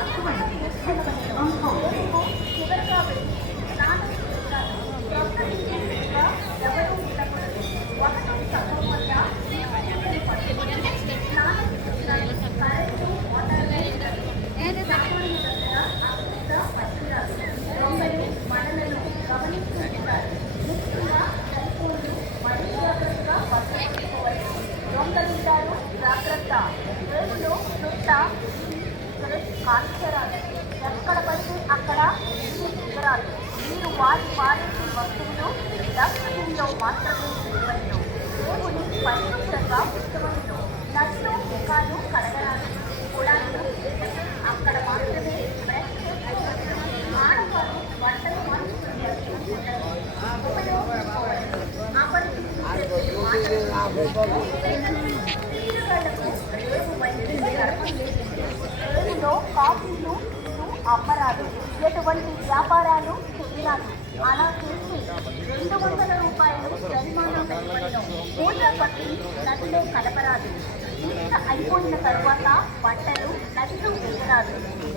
అటువంటి చివరిగా వెళ్ళి స్నానం చేశారు. ప్రొఫెసర్ ఎవరూ ఉండకూడదు. ఒకటో చదువు వల్ల స్నానం చేశారు. కరెంటు వాటర్ వేస్తారు. పచ్చిరాలు దొంగలు మనలను గమనిస్తుంటారు. ముఖ్యంగా సెల్ఫోన్లు మరీ జాగ్రత్తగా భద్రపరుచుకోవాలి. దొంగలుంటారు, జాగ్రత్త. రేపులో చుట్ట కాల్చరాలు. ఎక్కడ పడితే అక్కడ వివరాలు. మీరు వాడేసి వస్తువులు డస్ట్బిన్లో మాత్రమే వేయవలను. దేవుని పరిశుభ్రంగా ఉంచవలను. నదులు ముఖాలు కడగరాలు. కులాలు అక్కడ మాత్రమే బ్రష్ చేసుకోవచ్చు. ఆడవారు వంటలు మార్చుకునే ఉపయోగించుకోవాలి. రేవులో కాఫీలు అమ్మరాలు. ఎటువంటి వ్యాపారాలు చేయరాదు. అలా చేసి 200 రూపాయలు జరిమానా వేయవలను. పూజ పట్టి నదిలో కలపరాదు. ఇంత అయిపోయిన తరువాత బట్టలు నదిలో వేయరాదు.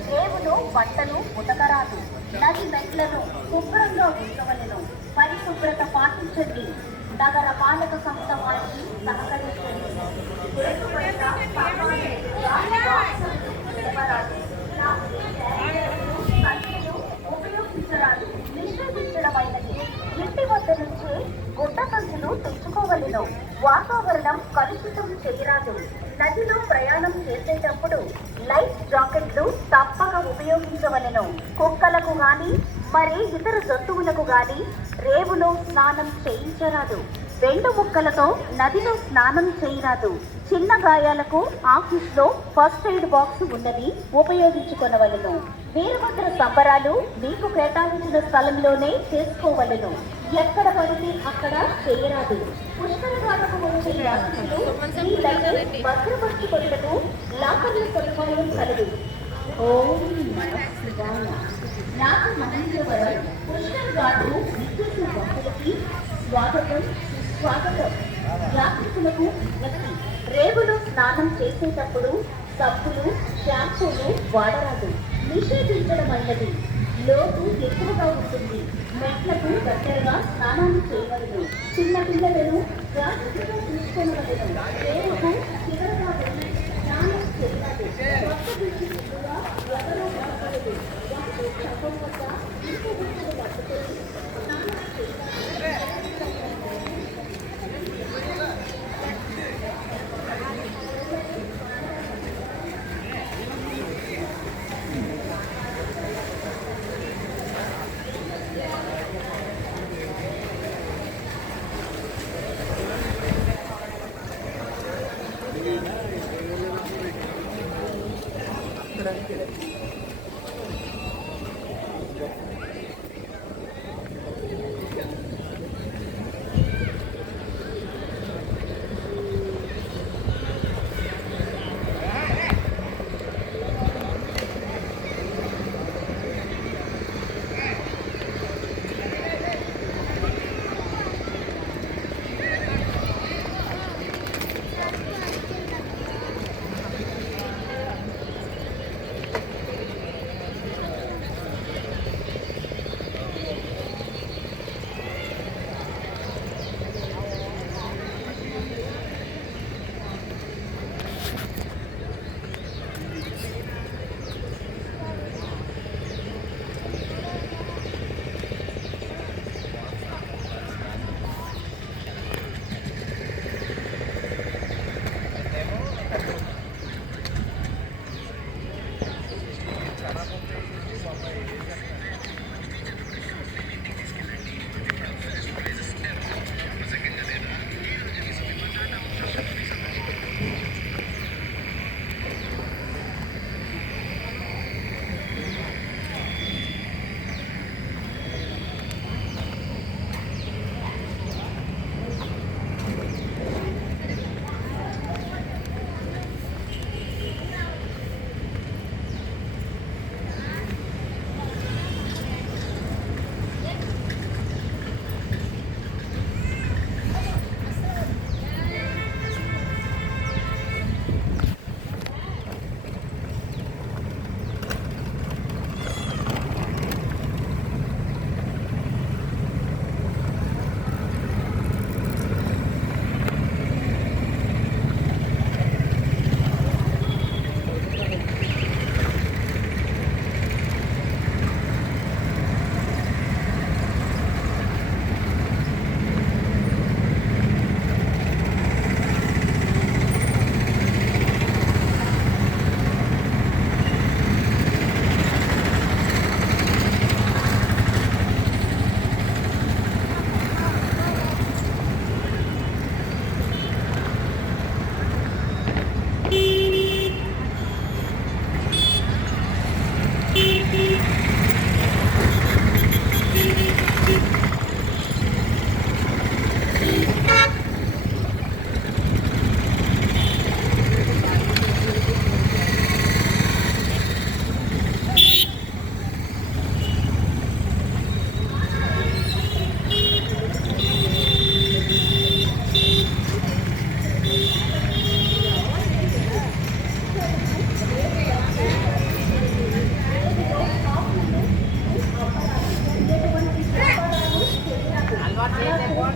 రేవులో బట్టలు ఉతకరాదు. నది మెట్లను శుభ్రంగా ఉంచవలను. పరిశుభ్రత పాటించండి. నగర పాలక సంస్థ వారికి సహకరించండి. ఉపయోగించరాదు. నిషేధించడమైనది. ఇంటి వద్ద నుంచి గుడ్డ సంచులు తెచ్చుకోవలను. వాతావరణం కలుషితం చేయరాదు. నదిలో ప్రయాణం చేసేటప్పుడు లైఫ్ జాకెట్లు తప్పక ఉపయోగించవలను. కుక్కలకు గాని మరి ఇతర జంతువులకు గాని రేవులో స్నానం చేయించరాదు. 2 ముక్కలతో నదిలో స్నానం చేయరాదు. చిన్న గాయాలకు ఆఫీస్లో ఫస్ట్ ఎయిడ్ బాక్స్ ఉన్నది, ఉపయోగించుకొనవలను. వీరభద్ర సంబరాలు మీకు కేటాయించిన స్థలంలోనే చేసుకోవలను. ఎక్కడ పడితే అక్కడ చేయరాదు. పుష్కరగాలకు వచ్చే యాత్రికులు ఈ లగేజ్ భద్రపరచుకొనుటకు లాకర్ల సదుపాయం కలదు. ఓం నమః శివాయ. నాకు మహేంద్రవరం పుష్కర్ ఘాటు విద్యుత్ భక్తులకి స్వాగతం, సుస్వాగతం. యాత్రికులకు వ్యక్తి రేవులో స్నానం చేసేటప్పుడు సబ్బులు, షాంపూలు వాడరాదు. నిషేధించడమైనది. లోతు ఎక్కువగా ఉంటుంది. మెట్లకు దగ్గరగా స్నానాలు చేయవలను. చిన్న పిల్లలను జాగ్రత్తగా చూసుకోవలను. రేవుకు చివరగా వెళ్ళి స్నానం చేయరాదు. కొత్త బిడ్డ ముందుగా ఎవరో ఉండకూడదు. ఒకటి చప్పం వద్ద ఇంకో బిడ్డలు పట్టుకొని స్నానం చేయరాదు.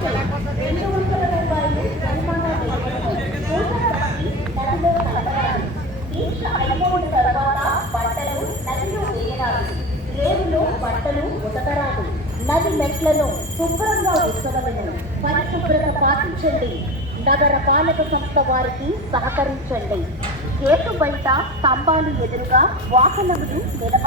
200 రూపాయలు జరిమానా నదిలో కలపాలి. దీక్ష అయిపోయిన తర్వాత బట్టలు నదిలో వేయరాదు. రేవులో బట్టలు ఉతకరాదు. నది మెట్లను శుభ్రంగా ఉంచవలను. పరిశుభ్రత పాటించండి. నగర పాలక సంస్థ వారికి సహకరించండి. గేటు బయట స్తంభాలు ఎదురుగా వాహనములు నిలబ